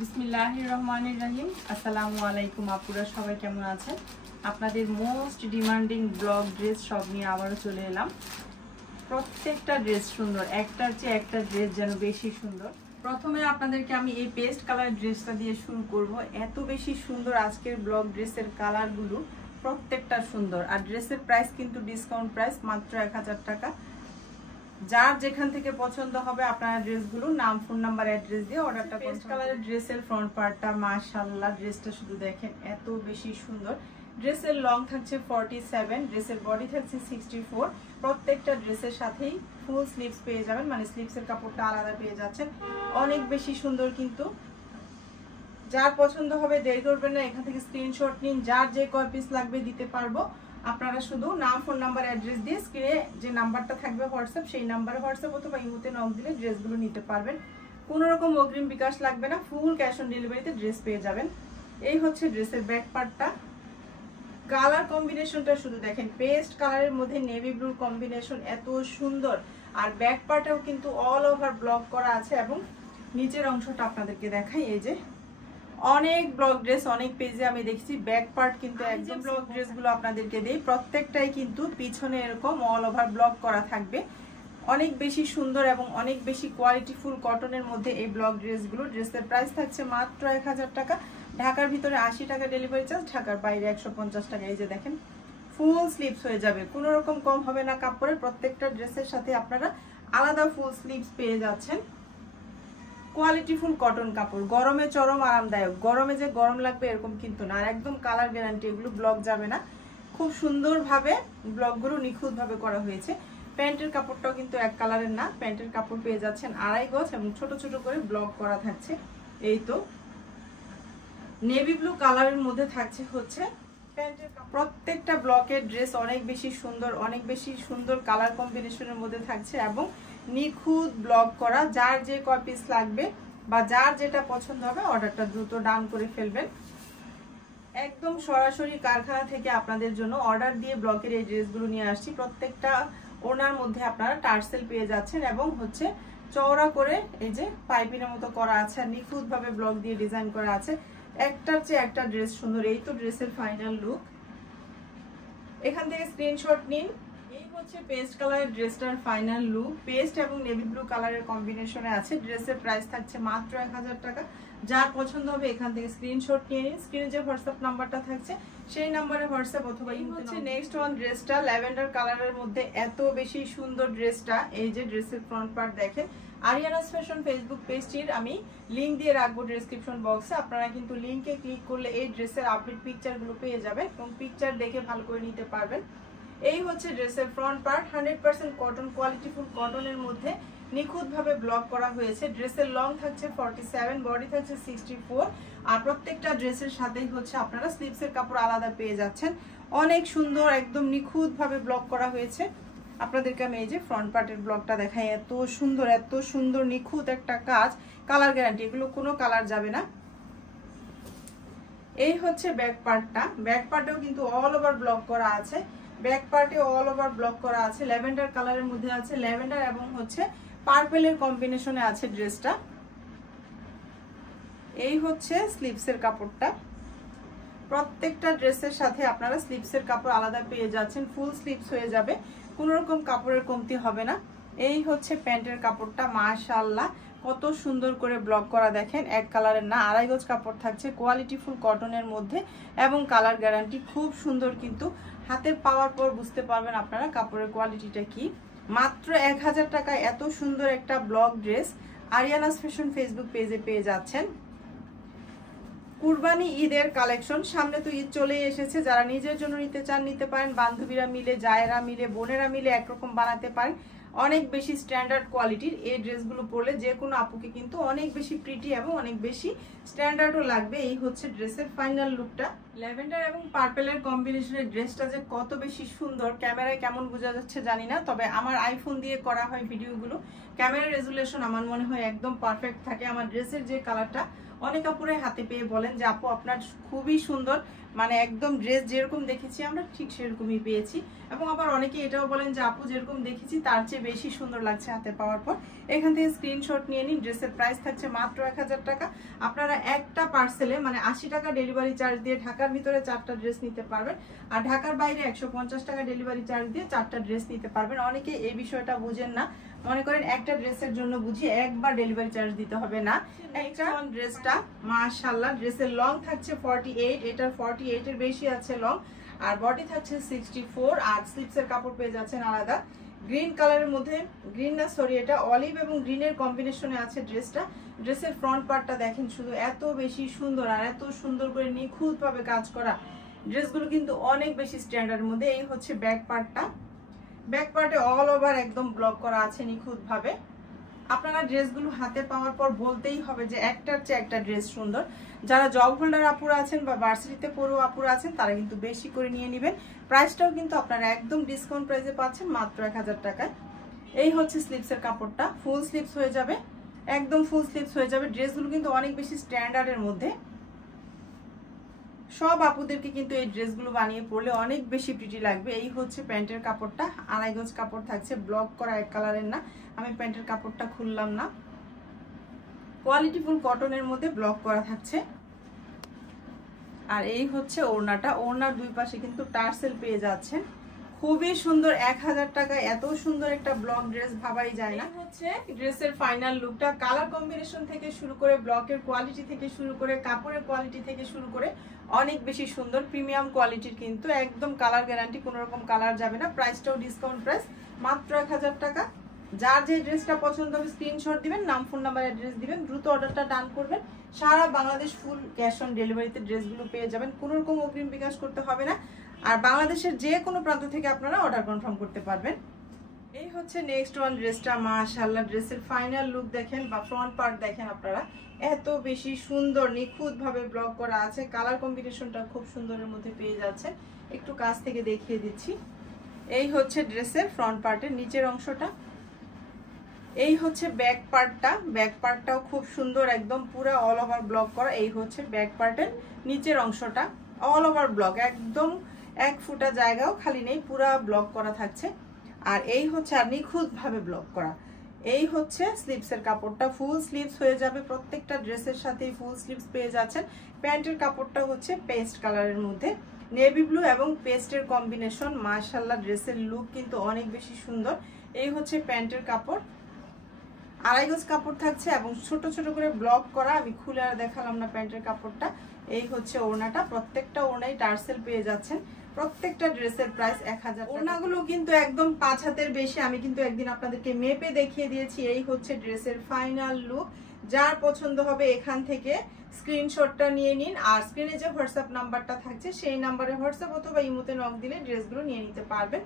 বিসমিল্লাহির রহমানির রহিম। আসসালামু আলাইকুম আপুরা, সবাই কেমন আছেন? আপনাদের মোস্ট ডিমান্ডিং ব্লগ ড্রেস সব নিয়ে আবারও চলে এলাম। প্রত্যেকটা ড্রেস সুন্দর, একটার চেয়ে একটা ড্রেস যেন বেশি সুন্দর। প্রথমে আপনাদেরকে আমি এই পেস্ট কালার ড্রেসটা দিয়ে শুরু করব। এত বেশি সুন্দর আজকের ব্লগ ড্রেসের কালারগুলো, প্রত্যেকটা সুন্দর। আর ড্রেসের প্রাইস কিন্তু ডিসকাউন্ট প্রাইস, মাত্র 1000 টাকা। যার যেখান থেকে পছন্দ হবে আপনারা ড্রেসগুলো নাম, ফোন নাম্বার, অ্যাড্রেস দিয়ে অর্ডারটা করুন। পেস্ট কালারের ড্রেসের ফ্রন্ট পার্টটা মাশাআল্লাহ, ড্রেসটা শুধু দেখেন এত বেশি সুন্দর। ড্রেসের লং থাকছে 47, ড্রেসের বডি থাকছে 64। প্রত্যেকটা ড্রেসের সাথেই ফুল স্লিভস পেয়ে যাবেন, মানে স্লিভসের কাপড়টা আলাদা পেয়ে যাচ্ছেন। অনেক বেশি সুন্দর কিন্তু। যার পছন্দ হবে দেরি করবেন না, এখান থেকে স্ক্রিনশট নিন। যার যে কয় পিস লাগবে দিতে পারবো। আপনারা শুধু নাম, ফোন নাম্বার, অ্যাড্রেস দিয়ে স্ক্রিনে যে নাম্বারটা থাকবে হোয়াটসঅ্যাপ, সেই নাম্বারে হোয়াটসঅ্যাপ অথবা ইমোতে নক দিলে ড্রেসগুলো নিতে পারবেন। কোনো রকম অগ্রিম বিকাশ লাগবে না, ফুল ক্যাশ অন ডেলিভারিতে ড্রেস পেয়ে যাবেন। এই হচ্ছে ড্রেসের ব্যাক পার্টটা। কালার কম্বিনেশনটা শুধু দেখেন, পেস্ট কালারের মধ্যে নেভি ব্লুর কম্বিনেশন এত সুন্দর। আর ব্যাক পার্টটাও কিন্তু অল ওভার ব্লক করা আছে। এবং নিচের অংশটা আপনাদেরকে দেখাই, এই যে অনেক ব্লক ড্রেস অনেক পেজে আমি দেখছি ব্যাক পার্ট কিন্তু একদম ব্লক ড্রেসগুলো আপনাদেরকে দেই, প্রত্যেকটাই কিন্তু পিছনে এরকম অল ওভার ব্লক করা থাকবে। অনেক বেশি সুন্দর এবং অনেক বেশি কোয়ালিটিফুল কটনের মধ্যে এই ব্লক ড্রেসগুলো। ড্রেসের প্রাইস থাকছে মাত্র 1000 টাকা। ঢাকার ভিতরে 80 টাকা ডেলিভারি চার্জ, ঢাকার বাইরে 150 টাকা। এই যে দেখেন ফুল স্লিভস হয়ে যাবে, কোনো রকম কম হবে না কাপড়ের। প্রত্যেকটা ড্রেসের সাথে আপনারা আলাদা ফুল স্লিভস পেয়ে যাচ্ছেন। কোয়ালিটিফুল কটন কাপড়, গরমে চরম আরামদায়ক। গরমে যে গরম লাগবে এরকম কিন্তু না। আর একদম কালার গ্যারান্টি, এগুলো ব্লক যাবে না। খুব সুন্দরভাবে ব্লকগুলো নিখুঁতভাবে করা হয়েছে। প্যান্টের কাপড়টাও কিন্তু এক কালারের না, প্যান্টের কাপড় পেয়ে যাচ্ছেন 2.5 গজ এবং ছোট ছোট করে ব্লক করা থাকছে। এই তো নেভি ব্লু কালারের মধ্যে থাকছে হচ্ছে প্যান্টের কাপড়। প্রত্যেকটা ব্লকের ড্রেস অনেক বেশি সুন্দর, অনেক বেশি সুন্দর কালার কম্বিনেশনের মধ্যে থাকছে এবং নিখুঁত ব্লক করা। যার যে কয় পিস লাগবে বা যার যেটা পছন্দ হবে অর্ডারটা দ্রুত ডান করে ফেলবেন। একদম সরাসরি কারখানা থেকে আপনাদের জন্য অর্ডার দিয়ে ব্লকের এই ড্রেসগুলো নিয়ে আসছি। প্রত্যেকটা ওনার মধ্যে আপনারা টার্সেল পেয়ে যাচ্ছেন এবং হচ্ছে চওড়া করে এই যে পাইপিনের মতো করা আছে আর নিখুঁতভাবে ব্লক দিয়ে ডিজাইন করা আছে। একটার চেয়ে একটা ড্রেস সুন্দর। এই তো ড্রেসের ফাইনাল লুক। এখান থেকে স্ক্রিনশট নিন। এই হচ্ছে পেস্ট কালারের ড্রেসটার ফাইনাল লুক। পেস্ট এবং নেভি ব্লু কালারের কম্বিনেশনে আছে। ড্রেসের প্রাইস থাকছে মাত্র 1000 টাকা। যার পছন্দ হবে এখান থেকে স্ক্রিনশট নিয়ে নিন। স্ক্রিনে যে হোয়াটসঅ্যাপ নাম্বারটা থাকছে সেই নাম্বারে হোয়াটসঅ্যাপ অথবা হচ্ছে নেক্সট ওয়ান ড্রেসটা ল্যাভেন্ডার কালারের মধ্যে এত বেশি সুন্দর ড্রেসটা। এই যে ড্রেসের ফ্রন্ট পার্ট দেখেন। আরিয়ানাস ফ্যাশন ফেসবুক পেজটির আমি লিংক দিয়ে রাখবো ডেসক্রিপশন বক্সে। আপনারা কিন্তু লিংকে ক্লিক করলে এই ড্রেসের আপডেট পিকচারগুলো পেয়ে যাবেন এবং পিকচার দেখে ভালো করে নিতে পারবেন। এই হচ্ছে ড্রেসের ফ্রন্ট পার্ট। 100% কটন, কোয়ালিটিফুল কটনের মধ্যে নিখুঁতভাবে ব্লক করা হয়েছে। ড্রেসের লং থাকছে 47, বডি থাকছে 64। আর প্রত্যেকটা ড্রেসের সাথেই হচ্ছে আপনারা স্লিভসের কাপড় আলাদা পেয়ে যাচ্ছেন। অনেক সুন্দর, একদম নিখুঁতভাবে ব্লক করা হয়েছে। আপনাদেরকে আমি এই যে ফ্রন্ট পার্টের ব্লকটা দেখাই, এত সুন্দর, এত সুন্দর নিখুঁত একটা কাজ। কালার গ্যারান্টি, এগুলো কোনো কালার যাবে না। এই হচ্ছে ব্যাক পার্টটা। ব্যাক পার্টেও কিন্তু অল ওভার ব্লক করা আছে। ব্যাক পার্টে অল ওভার ব্লক করা আছে। ল্যাভেন্ডার কালারের মধ্যে আছে, ল্যাভেন্ডার এবং হচ্ছে পার্পেলের কম্বিনেশনে আছে ড্রেসটা। এই হচ্ছে স্লিভসের কাপড়টা। প্রত্যেকটা ড্রেসের সাথে আপনারা স্লিভসের কাপড় আলাদা পেয়ে যাচ্ছেন। ফুল স্লিভস হয়ে যাবে, কোনো রকম কাপড়ের কমতি হবে না। এই হচ্ছে প্যান্টের কাপড়টা। মাশাআল্লাহ কত সুন্দর করে ব্লক করা দেখেন। এক কালারের না, 2.5 গজ কাপড় থাকছে, কোয়ালিটিফুল কটনের মধ্যে এবং কালার গ্যারান্টি। খুব সুন্দর কিন্তু হাতে পাওয়ার পর বুঝতে পারবেন আপনারা কাপড়ের কোয়ালিটিটা কি। মাত্র 1000 টাকায় এত সুন্দর একটা block dress Ariana's fashion Facebook পেজে পেয়ে যাচ্ছেন। কুরবানি ঈদের কালেকশন, সামনে তো ঈদ চলেই এসেছে। যারা নিজের জন্য নিতে চান নিতে পারেন, বান্ধবীরা মিলে, জায়েরা মিলে, বোনেরা মিলে একরকম বানাতে পারেন। অনেক বেশি স্ট্যান্ডার্ড কোয়ালিটির এই ড্রেসগুলো পরলে যে কোনো আপুকে কিন্তু অনেক বেশি প্রিটি এবং অনেক বেশি স্ট্যান্ডার্ডও লাগবে। এই হচ্ছে ড্রেসের ফাইনাল লুকটা। ল্যাভেন্ডার এবং পার্পেলের কম্বিনেশনের ড্রেসটা যে কত বেশি সুন্দর, ক্যামেরায় কেমন বোঝা যাচ্ছে জানি না, তবে আমার আইফোন দিয়ে করা হয় ভিডিওগুলো, ক্যামেরা রেজুলেশন আমার মনে হয় একদম পারফেক্ট থাকে। আমার ড্রেসের যে কালারটা অনেক আপুরে হাতে পেয়ে বলেন যে আপু আপনার খুবই সুন্দর, মানে একদম ড্রেস যেরকম দেখেছি আমরা ঠিক সেরকমই পেয়েছি। এবং আবার অনেকে এটাও বলেন যে আপু যেরকম দেখেছি তার চেয়ে বেশি সুন্দর লাগছে হাতে পাওয়ার পর। এখান থেকে স্ক্রিনশট নিয়ে নিন। ড্রেসের প্রাইস থাকছে মাত্র 1000 টাকা। আপনারা একটা পার্সেলে মানে 80 টাকা ডেলিভারি চার্জ দিয়ে ঢাকার ভিতরে 4টা ড্রেস নিতে পারবেন, আর ঢাকার বাইরে 150 টাকা ডেলিভারি চার্জ দিয়ে 4টা ড্রেস নিতে পারবেন। অনেকে এই বিষয়টা বুঝেন না, মনে করেন একটা ড্রেসের জন্য বুঝি একবার ডেলিভারি চার্জ দিতে হবে না। একটা ড্রেসটা মাশাআল্লাহ, ড্রেসের লং থাকছে 48, এটার 48 এর বেশি আছে লং, আর বডি থাকছে 64, আর স্লিপসের কাপড় পেয়ে যাচ্ছেন আলাদা গ্রিন কালারের মধ্যে, গ্রিন না সরি এটা অলিভ এবং গ্রিনের কম্বিনেশনে আছে ড্রেসটা। ড্রেসের ফ্রন্ট পার্টটা দেখেন শুধু এত বেশি সুন্দর, আর এত সুন্দর করে নিখুঁত ভাবে কাজ করা। ড্রেসগুলো কিন্তু অনেক বেশি স্ট্যান্ডার্ডের মধ্যে। এই হচ্ছে ব্যাক পার্টটা, ব্যাক পার্টে অল ওভার একদম ব্লক করা আছে নিখুঁত ভাবে। আপনারা ড্রেসগুলো হাতে পাওয়ার পর বলতেই হবে যে একটার চেয়ে একটা ড্রেস সুন্দর। যারা জব হোল্ডার আপুরা আছেন বা ভার্সিটিতে পড়ুয়া আপুরা আছেন তারা কিন্তু বেশি করে নিয়ে নেবেন। প্রাইসটাও কিন্তু আপনারা একদম ডিসকাউন্ট প্রাইসে পাচ্ছেন মাত্র 1000 টাকায়। এই হচ্ছে স্লিপসের কাপড়টা, ফুল স্লিপস হয়ে যাবে, একদম ফুল স্লিপস হয়ে যাবে। ড্রেসগুলো কিন্তু অনেক বেশি স্ট্যান্ডার্ডের মধ্যে। সব আপুদেরকে কিন্তু এই ড্রেসগুলো বানিয়ে পরলে অনেক বেশি প্রিটি লাগবে। এই হচ্ছে প্যান্টের কাপড়টা, 2.5 গজ কাপড় থাকছে, ব্লক করা এক কালারের না। আমি প্যান্টের কাপড়টা খুললাম না, কোয়ালিটি ফুল কটনের মধ্যে ব্লক করা থাকছে। আর এই হচ্ছে ওড়নাটা, ওড়নার দুই পাশে কিন্তু টার্সেল পেয়ে যাচ্ছেন, খুবই সুন্দর। 1000 টাকা এত সুন্দর একটা ব্লক ড্রেস ভাবাই যায় না। হচ্ছে ড্রেসের ফাইনাল লুকটা, কালার কম্বিনেশন থেকে শুরু করে ব্লকের কোয়ালিটি থেকে শুরু করে কাপড়ের কোয়ালিটি থেকে শুরু করে অনেক বেশি সুন্দর, প্রিমিয়াম কোয়ালিটির, কিন্তু একদম কালার গ্যারান্টি, কোনো রকম কালার যাবে না। প্রাইসটাও ডিসকাউন্ট প্রাইস মাত্র 1000 টাকা। যার যে ড্রেসটা পছন্দ হবে স্ক্রিনশট দিবেন, নাম ফোন নাম্বার অ্যাড্রেস দিবেন, দ্রুত অর্ডারটা ডান করবেন। সারা বাংলাদেশ ফুল ক্যাশ অন ডেলিভারিতে ড্রেসগুলো পেয়ে যাবেন, কোনো রকম অগ্রিম বিকাশ করতে হবে না। আর বাংলাদেশের যে কোনো প্রান্ত থেকে আপনারা অর্ডার কনফার্ম করতে পারবেন। এই হচ্ছে নেক্সট ওয়ান ড্রেসটা, মাশাআল্লাহ ড্রেসের ফাইনাল লুক দেখেন বা ফ্রন্ট পার্ট দেখেন আপনারা, এত বেশি সুন্দর নিখুঁত ভাবে ব্লক করা আছে। কালার কম্বিনেশনটা খুব সুন্দরের মধ্যে পেয়ে যাচ্ছে, একটু কাছ থেকে দেখিয়ে দিচ্ছি। এই হচ্ছে ড্রেসের ফ্রন্ট পার্টের নিচের অংশটা। এই হচ্ছে ব্যাক পার্টটা, ব্যাক পার্টটাও খুব সুন্দর, একদম পুরো অল ওভার ব্লক করা। এই হচ্ছে ব্যাক পার্টের নিচের অংশটা, অল ওভার ব্লক, একদম 1 ফুটা জায়গাও খালি নেই, পুরো ব্লক করা থাকছে। আর এই হচ্ছে আর নিখুঁত ভাবে ব্লক করা। এই হচ্ছে স্লিপসের কাপড়টা, ফুল স্লিপস হয়ে যাবে, প্রত্যেকটা ড্রেসের সাথেই ফুল স্লিপস পেয়ে যাচ্ছেন। প্যান্টের কাপড়টা হচ্ছে পেস্ট কালারের মধ্যে, নেভি ব্লু এবং পেস্টের কম্বিনেশন। মাশাআল্লাহ ড্রেসের লুক কিন্তু অনেক বেশি সুন্দর। এই হচ্ছে প্যান্টের কাপড়, 2.5 গজ কাপড় থাকছে এবং ছোট ছোট করে ব্লক করা। আমি খুলে আর দেখালাম না প্যান্টের কাপড়টা। এই হচ্ছে ওড়নাটা, প্রত্যেকটা ওড়নাই টার্সেল পেয়ে যাচ্ছেন। প্রত্যেকটা ড্রেসের প্রাইস 1000। ওড়নাগুলো কিন্তু একদম 5 হাতের বেশি, আমি কিন্তু একদিন আপনাদেরকে মেপে দেখিয়ে দিয়েছি। এই হচ্ছে ড্রেসের ফাইনাল লুক। যার পছন্দ হবে এখান থেকে স্ক্রিনশটটা নিয়ে নিন, আর স্ক্রিনে যে হোয়াটসঅ্যাপ নাম্বারটা থাকছে সেই নাম্বারে হোয়াটসঅ্যাপ অথবা ইমোতে নক দিলে ড্রেসগুলো নিয়ে নিতে পারবেন।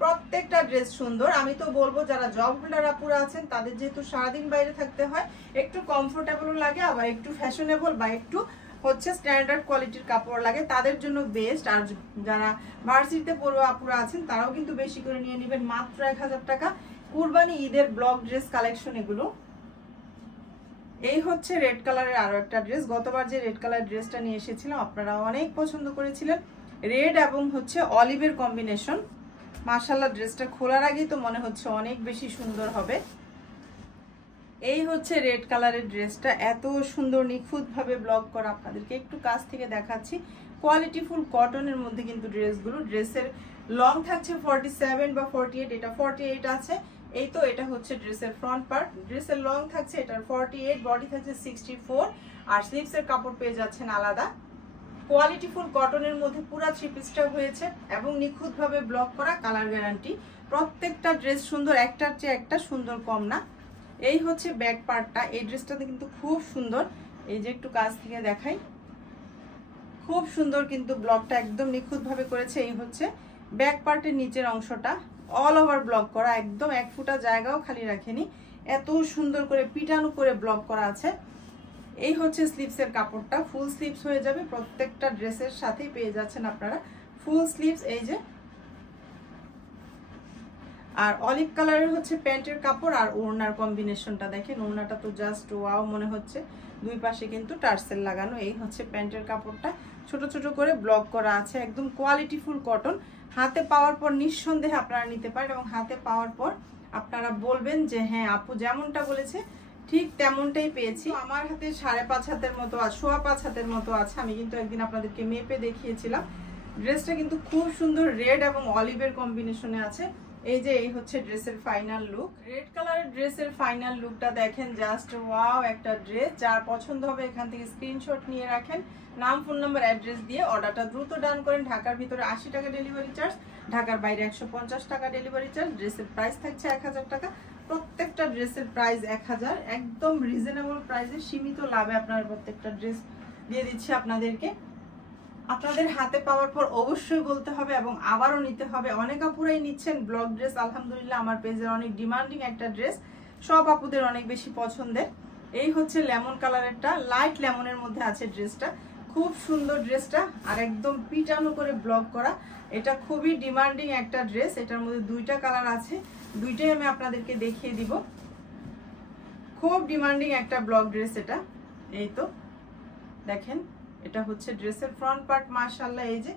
প্রত্যেকটা ড্রেস সুন্দর। আমি তো বলবো যারা জব হোল্ডার আপুরা আছেন তাদের যেহেতু সারাদিন বাইরে থাকতে হয়, একটু কমফোর্টেবল লাগে, আবার একটু ফ্যাশনেবল বা একটু হচ্ছে স্ট্যান্ডার্ড কোয়ালিটির কাপড় লাগে, তাদের জন্য বেস্ট। আর যারা ভার্সিটিতে পড়ুয়া আপুরা আছেন তারাও কিন্তু বেশি করে নিয়ে নেবেন মাত্র 1000 টাকা। কুরবানি ঈদের ব্লক ড্রেস কালেকশন এগুলো। এই হচ্ছে রেড কালারের আরো একটা ড্রেস। গতবার যে রেড কালার ড্রেসটা নিয়ে এসেছিলাম আপনারা অনেক পছন্দ করেছিলেন, রেড এবং হচ্ছে অলিভের কম্বিনেশন। মাশাআল্লাহ ড্রেসটা খোলার আগেই তো মনে হচ্ছে অনেক বেশি সুন্দর হবে। এই হচ্ছে রেড কালারের ড্রেসটা, এত সুন্দর নিখুঁত ভাবে ব্লক করা। আপনাদেরকে একটু কাছ থেকে দেখাচ্ছি, কোয়ালিটি ফুল কটনের মধ্যে কিন্তু ড্রেসগুলো। ড্রেসের লং থাকছে 47 বা 48, এটা 48 আছে। এই তো এটা হচ্ছে ড্রেসের ফ্রন্ট পার্ট, ড্রেসের লং থাকছে এটার 48, বডি থাকছে 64, আর স্লিভসের কাপড় পেয়ে যাচ্ছেন আলাদা। কোয়ালিটি ফুল কটনের মধ্যে পুরো 3 পিসটা হয়েছে এবং নিখুঁত ভাবে ব্লক করা, কালার গ্যারান্টি। প্রত্যেকটা ড্রেস সুন্দর, একটার চেয়ে একটা সুন্দর, কম না। এই হচ্ছে ব্যাক পার্টটা, এই ড্রেসটাতে কিন্তু খুব সুন্দর, এই যে একটু কাছ থেকে দেখাই, খুব সুন্দর কিন্তু ব্লকটা একদম নিখুঁত ভাবে করেছে। এই হচ্ছে ব্যাক পার্টের নিচের অংশটা, অল ওভার ব্লক করা, একদম 1 ফুটা জায়গাও খালি রাখেনি, এত সুন্দর করে পিটানো করে ব্লক করা আছে। এই হচ্ছে স্লিভসের কাপড়টা, ফুল স্লিভস হয়ে যাবে, প্রত্যেকটা ড্রেসের সাথেই পেয়ে যাচ্ছেন আপনারা ফুল স্লিভস। এই যে, আর অলিভ কালারের হচ্ছে প্যান্টের কাপড় আর ওড়নার কম্বিনেশনটা দেখেন, ওড়নাটা তো জাস্ট ওয়াও মনে হচ্ছে, দুই পাশে কিন্তু টার্সেল লাগানো। এই হচ্ছে প্যান্টের কাপড়টা, ছোট ছোট করে ব্লক করা আছে, একদম কোয়ালিটিফুল কটন। হাতে পাওয়ার পর নিঃসন্দেহে আপনারা নিতে পারেন এবং হাতে পাওয়ার পর আপনারা বলবেন যে হ্যাঁ আপু যেমনটা বলেছে ঠিক তেমনটাই পেয়েছি। আমার হাতে 5.5 হাতের মতো আছে, 5.25 হাতের মতো আছে। আমি কিন্তু একদিন আপনাদেরকে মেপে দেখিয়েছিলাম। ড্রেসটা কিন্তু খুব সুন্দর রেড এবং অলিভের কম্বিনেশনে আছে। এই যে এই হচ্ছে ড্রেসের ফাইনাল লুক, রেড কালারের ড্রেসের ফাইনাল লুকটা দেখেন, জাস্ট ওয়াও একটা ড্রেস। যার পছন্দ হবে এখান থেকে স্ক্রিনশট নিয়ে রাখেন, নাম ফোন নাম্বার অ্যাড্রেস দিয়ে অর্ডারটা দ্রুত ডান করেন। ঢাকার ভিতরে 80 টাকা ডেলিভারি চার্জ, ঢাকার বাইরে 150 টাকা ডেলিভারি চার্জ। ড্রেসের প্রাইস থাকছে 1000 টাকা, প্রত্যেকটা ড্রেসের প্রাইস 1000, একদম রিজনেবল প্রাইসে সীমিত লাভে আপনারা প্রত্যেকটা ড্রেস দিয়ে দিচ্ছি আপনাদেরকে। আপনাদের হাতে পাওয়ার পর অবশ্যই বলতে হবে এবং আবারও নিতে হবে। অনেক আপুরাই নিচ্ছেন ব্লক ড্রেস, আলহামদুলিল্লাহ আমার পেজের অনেক ডিমান্ডিং একটা ড্রেস, সব আপুদের অনেক বেশি পছন্দের। এই হচ্ছে লেমন কালারেরটা, লাইট লেমনের মধ্যে আছে ড্রেসটা, খুব সুন্দর ড্রেসটা, আর একদম পিটানো করে ব্লক করা। এটা খুবই ডিমান্ডিং একটা ড্রেস, এটার মধ্যে দুইটা কালার আছে, দুইটাই আমি আপনাদেরকে দেখিয়ে দিব। খুব ডিমান্ডিং একটা ব্লক ড্রেস এটা। এই তো দেখেন, এটা হচ্ছে ড্রেসের ফ্রন্ট পার্ট, মাশাআল্লাহ। এই যে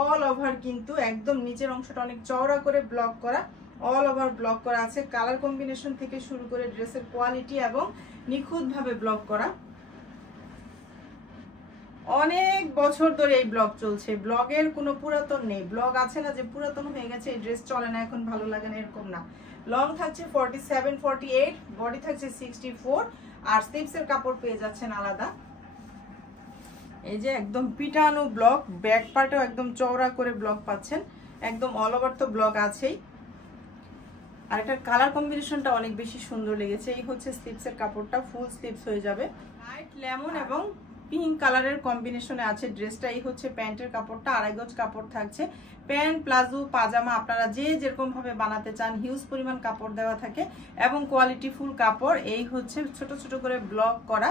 অল ওভার কিন্তু একদম নিচের অংশটা অনেক চওড়া করে ব্লক করা, অল ওভার ব্লক করা আছে। কালার কম্বিনেশন থেকে শুরু করে ড্রেসের কোয়ালিটি এবং নিখুঁতভাবে ব্লক করা। অনেক বছর ধরে এই ব্লগ চলছে, ব্লগের কোনো পুরাতন নেই। ব্লগ আছে না যে পুরাতন হয়ে গেছে, এই ড্রেস চলে না এখন, ভালো লাগে না, এরকম না। লং থাকছে 47 48, বডি থাকছে 64, আর স্লিভসের কাপড় পেয়ে যাচ্ছেন আলাদা। এই যে একদম পিটানো ব্লক, ব্যাক পার্টেও একদম চওড়া করে ব্লক পাচ্ছেন, একদম অল ওভার তো ব্লক আছেই। আর এটার কালার কম্বিনেশনটা অনেক বেশি সুন্দর লেগেছে। এই হচ্ছে স্লিভসের কাপড়টা, ফুল স্লিভস হয়ে যাবে, লাইট লেমন এবং পিঙ্ক কালারের কম্বিনেশনে আছে ড্রেসটা। এই হচ্ছে প্যান্টের কাপড়টা, 2.5 গজ কাপড় থাকছে। প্যান্ট, প্লাজো, পাজামা আপনারা যে যেরকম ভাবে বানাতে চান, হিউজ পরিমাণ কাপড় দেওয়া থাকে এবং কোয়ালিটি ফুল কাপড়। এই হচ্ছে ছোট ছোট করে ব্লক করা,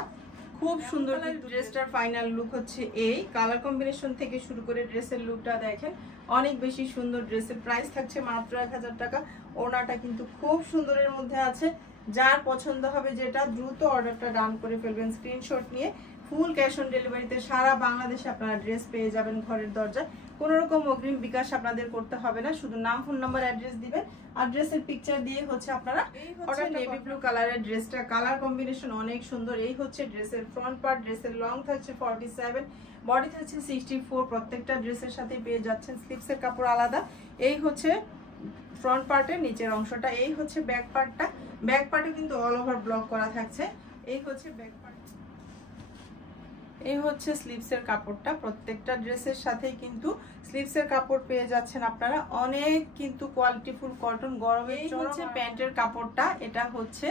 খুব সুন্দর। ড্রেসটার ফাইনাল লুক হচ্ছে এই, কালার কম্বিনেশন থেকে শুরু করে ড্রেসের লুকটা দেখেন, অনেক বেশি সুন্দর। ড্রেসের প্রাইস থাকছে মাত্র 1000 টাকা। ওড়নাটা কিন্তু খুব সুন্দরের মধ্যে আছে। যার পছন্দ হবে যেটা দ্রুত অর্ডারটা ডান করে ফেলবেন স্ক্রিনশট নিয়ে। ফুল ক্যাশ অন ডেলিভারিতে সারা বাংলাদেশে আপনারা ড্রেস পেয়ে যাবেন ঘরের দরজায়। কোনো রকম অগ্রিম বিকাশ আপনাদের করতে হবে না, শুধু নাম ফোন নাম্বার অ্যাড্রেস দিবেন, আর ড্রেসের পিকচার দিয়ে হচ্ছে আপনারা অর্ডার। নেভি ব্লু কালারের ড্রেসটা, কালার কম্বিনেশন অনেক সুন্দর। এই হচ্ছে ড্রেসের ফ্রন্ট পার্ট, ড্রেসের লং থাকছে 47, বডি থাকছে 64, প্রত্যেকটা ড্রেসের সাথে পেয়ে যাচ্ছেন স্লিভসের কাপড় আলাদা। এই হচ্ছে ফ্রন্ট পার্টের নিচের অংশটা। এই হচ্ছে ব্যাক পার্টটা, ব্যাক পার্টে কিন্তু অল ওভার ব্লক করা থাকছে। এই হচ্ছে ব্যাক পার্ট, এই হচ্ছে স্লিভসের কাপড়টা। প্রত্যেকটা ড্রেসের সাথেই কিন্তু স্লিভসের কাপড় পেয়ে যাচ্ছেন আপনারা, অনেক কিন্তু কোয়ালিটিফুল কটন, গরমে। এই হচ্ছে প্যান্টের কাপড়টা, এটা হচ্ছে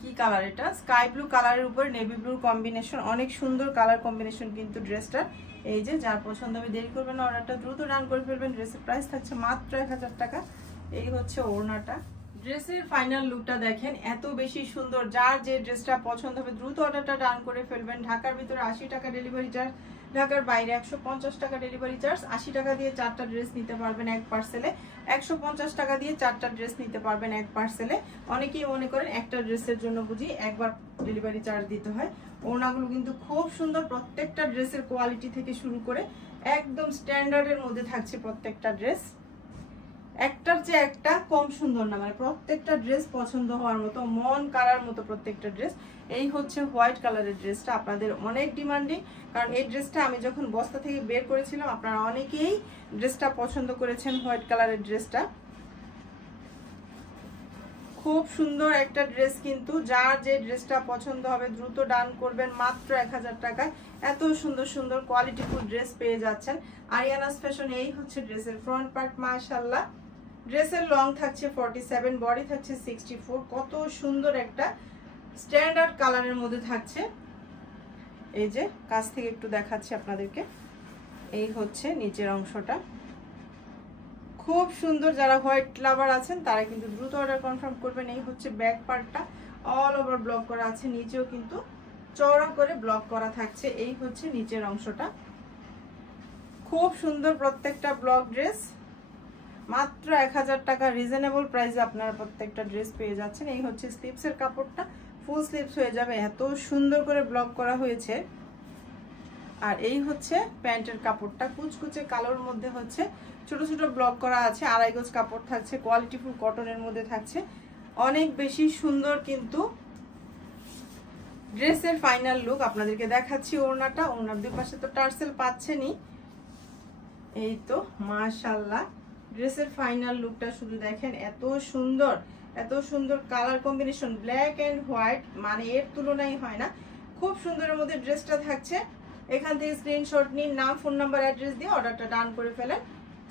কি কালার, এটা স্কাই ব্লু কালারের উপর নেভি ব্লুর কম্বিনেশন, অনেক সুন্দর কালার কম্বিনেশন কিন্তু ড্রেসটা। এই যে যার পছন্দ হবে দেরি করবেন না, অর্ডারটা দ্রুত রান করে ফেলবেন। ড্রেসের প্রাইস থাকছে মাত্র 1000 টাকা। এই হচ্ছে ওড়নাটা। ড্রেসের ফাইনাল লুকটা দেখেন, এত বেশি সুন্দর। যার যে ড্রেসটা পছন্দ হবে দ্রুত অর্ডারটা ডান করে ফেলবেন। ঢাকার ভিতরে 80 টাকা ডেলিভারি চার্জ, ঢাকার বাইরে 150 টাকা ডেলিভারি চার্জ। 80 টাকা দিয়ে 4টা ড্রেস নিতে পারবেন এক পার্সেলে, 150 টাকা দিয়ে 4টা ড্রেস নিতে পারবেন এক পার্সেলে। অনেকেই মনে করেন একটা ড্রেসের জন্য বুঝি একবার ডেলিভারি চার্জ দিতে হয়। ওড়নাগুলো কিন্তু খুব সুন্দর, প্রত্যেকটা ড্রেসের কোয়ালিটি থেকে শুরু করে একদম স্ট্যান্ডার্ডের মধ্যে থাকছে প্রত্যেকটা ড্রেস, একটার চেয়ে একটা কম সুন্দর না, মানে প্রত্যেকটা ড্রেস পছন্দ হওয়ার মতো, মন কাড়ার মতো প্রত্যেকটা ড্রেস। এই হচ্ছে হোয়াইট কালারের ড্রেসটা, আপনাদের অনেক ডিমান্ডিং, কারণ এই ড্রেসটা আমি যখন বস্তা থেকে বের করেছিলাম আপনারা অনেকেই ড্রেসটা পছন্দ করেছেন। হোয়াইট কালারের ড্রেসটা খুব সুন্দর একটা ড্রেস, কিন্তু যার যে ড্রেসটা পছন্দ হবে দ্রুত ডান করবেন। মাত্র 1000 টাকায় এত সুন্দর সুন্দর কোয়ালিটিফুল ড্রেস পেয়ে যাচ্ছেন আরিয়ানাস ফ্যাশন। এই হচ্ছে ড্রেসের ফ্রন্ট পার্ট, মাশাআল্লাহ। ড্রেসের লং থাকছে 47, বডি থাকছে 64, কত সুন্দর একটা স্ট্যান্ডার্ড কালারের মধ্যে থাকছে। এই যে কাছ থেকে একটু দেখাচ্ছি আপনাদেরকে, এই হচ্ছে নিচের অংশটা, খুব সুন্দর। যারা হোয়াইট লাভার আছেন তারা কিন্তু দ্রুত অর্ডার কনফার্ম করবেন। এই হচ্ছে ব্যাক পার্টটা, অল ওভার ব্লক করা আছে, নিচেও কিন্তু চওড়া করে ব্লক করা থাকছে। এই হচ্ছে নিচের অংশটা, খুব সুন্দর প্রত্যেকটা ব্লক ড্রেস। মাত্র 1000 টাকা রিজনেবল প্রাইসে আপনারা প্রত্যেকটা ড্রেস পেয়ে যাচ্ছেন। এই হচ্ছে স্লিভসের কাপড়টা, ফুল স্লিভস হয়ে যাবে, এত সুন্দর করে ব্লক করা হয়েছে। আর এই হচ্ছে প্যান্টের কাপড়টা, কুচকুচে কালোর মধ্যে হচ্ছে ছোট ছোট ব্লক করা আছে, 2.5 গজ কাপড় থাকছে, কোয়ালিটিফুল কটনের মধ্যে থাকছে, অনেক বেশি সুন্দর কিন্তু ড্রেসের ফাইনাল লুক আপনাদেরকে দেখাচ্ছি। ওড়নাটা, ওড়নার দুই পাশে তো টার্সেল পাচ্ছেনই, এই তো মাশাআল্লাহ ড্রেসের ফাইনাল লুকটা শুধু দেখেন, এত সুন্দর, এত সুন্দর colour combination, black and white, মানে এর তুলনাই হয় না। খুব সুন্দরের মধ্যে ড্রেসটা থাকছে। এখান থেকে স্ক্রিনশট নিন, নাম, ফোন নাম্বার, অ্যাড্রেস দিয়ে অর্ডারটা ডান করে ফেলেন।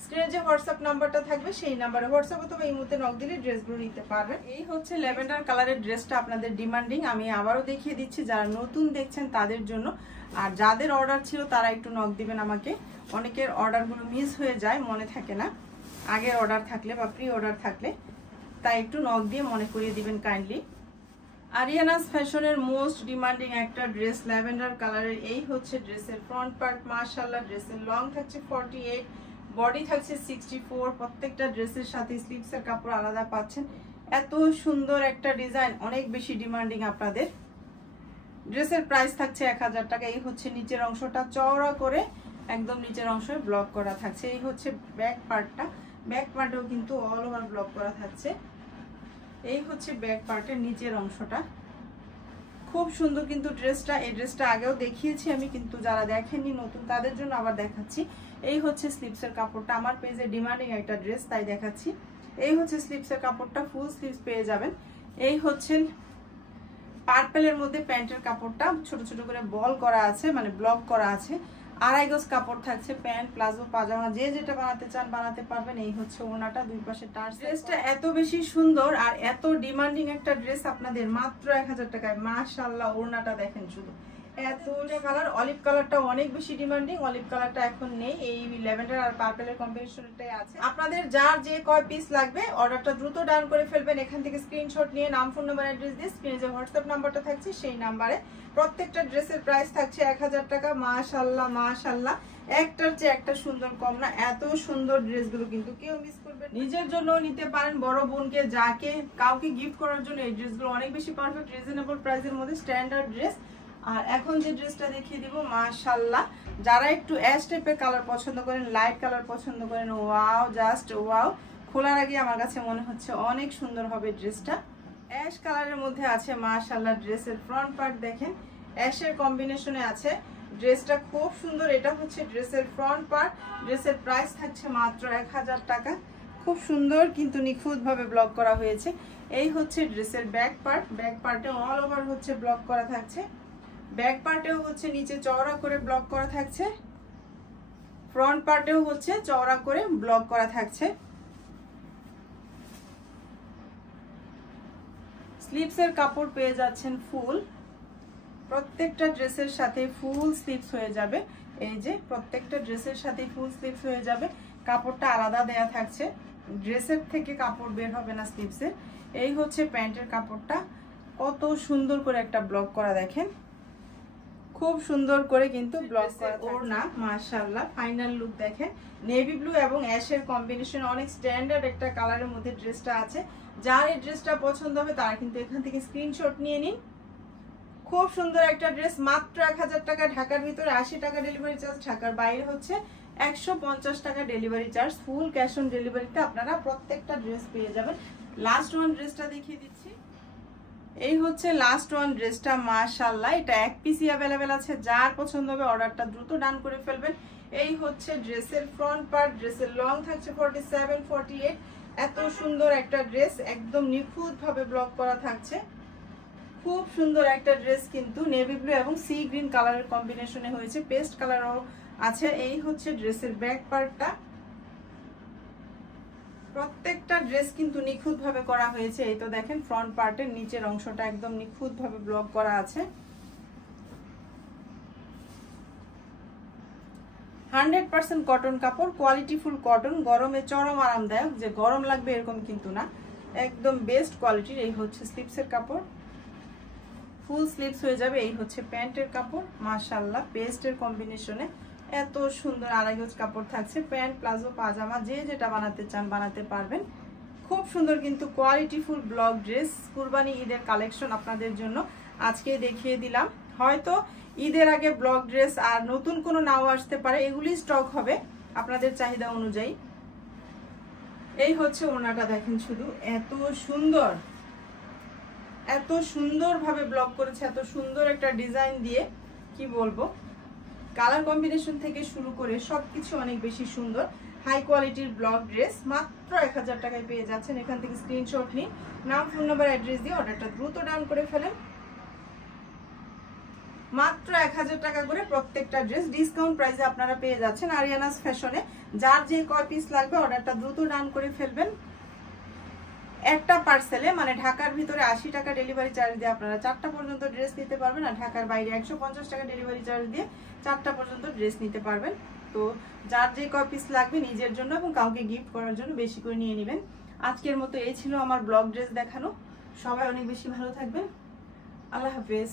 স্ক্রিনে যে হোয়াটসঅ্যাপ নাম্বারটা থাকবে সেই নাম্বারে হোয়াটসঅ্যাপ অথবা ইমোতে নক দিলে ড্রেসগুলো নিতে পারবেন। এই হচ্ছে ল্যাভেন্ডার কালারের ড্রেসটা আপনাদের ডিমান্ডিং, আমি আবারও দেখিয়ে দিচ্ছি যারা নতুন দেখছেন তাদের জন্য। আর যাদের অর্ডার ছিল তারা একটু নক দিবেন আমাকে, অনেকের অর্ডারগুলো মিস হয়ে যায়, মনে থাকে না আগের অর্ডার থাকলে বা প্রি অর্ডার থাকলে, তাই একটু নক দিয়ে মনে করিয়ে দিবেন কাইন্ডলি। আরিয়ানাস ফ্যাশনের মোস্ট ডিমান্ডিং একটা ড্রেস ল্যাভেন্ডার কালারের। এই হচ্ছে ড্রেসের ফ্রন্ট পার্ট, মাশাআল্লাহ ড্রেসের লং থাকছে 48, বডি থাকছে 64। প্রত্যেকটা ড্রেসের সাথে স্লিভসের কাপড় আলাদা পাচ্ছেন। এত সুন্দর একটা ডিজাইন, অনেক বেশি ডিমান্ডিং আপনাদের। ড্রেসের প্রাইস থাকছে 1000 টাকা। এই হচ্ছে নিচের অংশটা, চওড়া করে একদম নিচের অংশে ব্লক করা থাকছে। এই হচ্ছে ব্যাক পার্টটা, ব্যাক পার্টেও কিন্তু অল ওভার ব্লক করা থাকছে। এই হচ্ছে ব্যাক পার্টের নিচের অংশটা, খুব সুন্দর কিন্তু ড্রেসটা। এই ড্রেসটা আগেও দেখিয়েছি আমি, কিন্তু যারা দেখেননি নতুন তাদের জন্য আবার দেখাচ্ছি। এই হচ্ছে স্লিভসের কাপড়টা, আমার পেজে ডিমান্ডিং একটা ড্রেস তাই দেখাচ্ছি। এই হচ্ছে স্লিভসের কাপড়টা, ফুল স্লিভস পেয়ে যাবেন। এই হচ্ছে পার্পেলের মধ্যে প্যান্টের কাপড়টা, ছোট ছোট করে বল করা আছে, মানে ব্লক করা আছে। 2.5 গজ কাপড় থাকছে, প্যান্ট, প্লাজো, পাজামা যে যেটা বানাতে চান বানাতে পারবেন। এই হচ্ছে ওড়নাটা, দুই পাশে টার্সেল। ড্রেসটা এত বেশি সুন্দর আর এত ডিমান্ডিং একটা ড্রেস আপনাদের মাত্র 1000 টাকায়। মাশাআল্লাহ ওড়নাটা দেখেন শুধু, এত কালার। অলিভ কালারটা অনেক বেশি ডিমান্ডিং, অলিভ কালারটা এখন নেই, এই ল্যাভেন্ডার আর পার্পেলের কম্বিনেশনটাই আছে। আপনাদের যার যে কয় পিস লাগবে অর্ডারটা দ্রুত ডান করে ফেলবেন। এখান থেকে স্ক্রিনশট নিয়ে নাম, ফোন নাম্বার, অ্যাড্রেস দিয়ে স্ক্রিনে যে হোয়াটসঅ্যাপ নাম্বারটা থাকছে সেই নাম্বারে প্রত্যেকটা ড্রেসের প্রাইস থাকছে 1000 টাকা। মাশাআল্লাহ মাশাআল্লাহ, একটার চেয়ে একটা সুন্দর কম না, এত সুন্দর ড্রেসগুলো কিন্তু কেউ মিস করবেন। নিজের জন্য নিতে পারেন, বড় বোনকে, যাকে কাউকে গিফট করার জন্য এই ড্রেসগুলো অনেক বেশি পারফেক্ট, রিজনেবল প্রাইসের মধ্যে স্ট্যান্ডার্ড ড্রেস। আর এখন যে ড্রেসটা দেখিয়ে দিব, মাশাআল্লাহ যারা একটু অ্যাশ টাইপের কালার পছন্দ করেন, লাইট কালার পছন্দ করেন, ওয়াও জাস্ট ওয়াও। খোলার আগে আমার কাছে মনে হচ্ছে অনেক সুন্দর হবে ড্রেসটা। অ্যাশ কালারের মধ্যে আছে, মাশাআল্লাহ ড্রেসের ফ্রন্ট পার্ট দেখেন অ্যাশের কম্বিনেশনে আছে, ড্রেসটা খুব সুন্দর। এটা হচ্ছে ড্রেসের ফ্রন্ট পার্ট, ড্রেসের প্রাইস থাকছে মাত্র 1000 টাকা। খুব সুন্দর কিন্তু নিখুঁতভাবে ব্লক করা হয়েছে। এই হচ্ছে ড্রেসের ব্যাক পার্ট, ব্যাক পার্টে অল ওভার হচ্ছে ব্লক করা থাকছে, ব্যাক পার্টেও হচ্ছে নিচে চওড়া করে ব্লক করা থাকছে, ফ্রন্ট পার্টেও হচ্ছে চওড়া করে ব্লক করা থাকছে। স্লিভসের কাপড় পেয়ে যাচ্ছেন ফুল, প্রত্যেকটা ড্রেসের সাথে ফুল স্লিভস হয়ে যাবে। এই যে প্রত্যেকটা ড্রেসের সাথে ফুল স্লিভস হয়ে যাবে, কাপড়টা আলাদা দেয়া থাকছে, ড্রেসের থেকে কাপড় বের হবে না স্লিভসের। এই হচ্ছে প্যান্টের কাপড়টা, কত সুন্দর করে একটা ব্লক করা দেখেন, খুব সুন্দর করে কিন্তু ব্লক করা। ওড়না মাশাআল্লাহ ফাইনাল লুক দেখেন, নেভি ব্লু এবং অ্যাশের কম্বিনেশন, অনেক স্ট্যান্ডার্ড একটা কালারের মধ্যে ড্রেসটা আছে। যার এই ড্রেসটা পছন্দ হবে তারা কিন্তু এখান থেকে স্ক্রিনশট নিয়ে নিন। খুব সুন্দর একটা ড্রেস, মাত্র 1000 টাকা। ঢাকার ভিতরে 80 টাকা ডেলিভারি চার্জ, ঢাকার বাইরে হচ্ছে 150 টাকা delivery charge. Full cash on ডেলিভারিতে আপনারা প্রত্যেকটা ড্রেস পেয়ে যাবেন। লাস্ট ওয়ান ড্রেসটা দেখিয়ে দিচ্ছি, এই হচ্ছে লাস্ট ওয়ান ড্রেসটা। মাশাআল্লাহ এটা এক পিসই অ্যাভেলেবেল আছে, যার পছন্দ হবে অর্ডারটা দ্রুত ডান করে ফেলবেন। এই হচ্ছে ড্রেসের ফ্রন্ট পার্ট, ড্রেসের লং থাকছে 47, 48। এত সুন্দর একটা ড্রেস, একদম নিখুঁতভাবে ব্লক করা থাকছে। খুব সুন্দর একটা ড্রেস কিন্তু নেভি ব্লু এবং সি গ্রিন কালারের কম্বিনেশনে হয়েছে, পেস্ট কালারও আছে। এই হচ্ছে ড্রেসের ব্যাক পার্টটা, প্রত্যেকটা ড্রেস কিন্তু নিখুঁতভাবে করা হয়েছে। এই তো দেখেন ফ্রন্ট পার্টের নিচের অংশটা একদম নিখুঁতভাবে ব্লক করা আছে। 100% কটন কাপড়, কোয়ালিটিফুল কটন, গরমে চরম আরামদায়ক, যে গরম লাগবে এরকম কিন্তু না, একদম বেস্ট কোয়ালিটির। এই হচ্ছে স্লিভসের কাপড়, ফুল স্লিভস হয়ে যাবে। এই হচ্ছে প্যান্টের কাপড়, মাশাআল্লাহ পেস্টের কম্বিনেশনে এত সুন্দর আড়াই গজ কাপড় থাকছে। প্যান্ট, প্লাজো, পাজামা যে যেটা বানাতে চান বানাতে পারবেন। খুব সুন্দর কিন্তু কোয়ালিটিফুল ব্লক ড্রেস, কুরবানি ঈদের কালেকশন আপনাদের জন্য আজকে দেখিয়ে দিলাম। হয়তো ঈদের আগে ব্লক ড্রেস আর নতুন কোনো নাও আসতে পারে, এগুলি স্টক হবে আপনাদের চাহিদা অনুযায়ী। এই হচ্ছে ওড়নাটা, দেখেন শুধু এত সুন্দর, এত সুন্দরভাবে ব্লক করেছে, এত সুন্দর একটা ডিজাইন দিয়ে কি বলবো। কালার কম্বিনেশন থেকে শুরু করে সবকিছু অনেক বেশি সুন্দর। হাই কোয়ালিটির ব্লক ড্রেস মাত্র 1000 টাকায় পেয়ে যাচ্ছেন। এখান থেকে স্ক্রিনশট নিন, নাম, ফোন নাম্বার, অ্যাড্রেস দিয়ে অর্ডারটা দ্রুত ডাউন করে ফেলেন। মাত্র 1000 টাকা করে প্রত্যেকটা ড্রেস ডিসকাউন্ট প্রাইসে আপনারা পেয়ে যাচ্ছেন আরিয়ানাস ফ্যাশনে। যার যে কয় পিস লাগবে অর্ডারটা দ্রুত ডাউন করে ফেলবেন। একটা পার্সেলে মানে ঢাকার ভিতরে 80 টাকা ডেলিভারি চার্জ দিয়ে আপনারা 4টা পর্যন্ত ড্রেস নিতে পারবেন, আর ঢাকার বাইরে 150 টাকা ডেলিভারি চার্জ দিয়ে 4টা পর্যন্ত ড্রেস নিতে পারবেন। তো যার যে কয় পিস লাগবে নিজের জন্য এবং কাউকে গিফট করার জন্য বেশি করে নিয়ে নেবেন। আজকের মতো এই ছিল আমার ব্লক ড্রেস দেখানো। সবাই অনেক বেশি ভালো থাকবেন। আল্লাহ হাফেজ।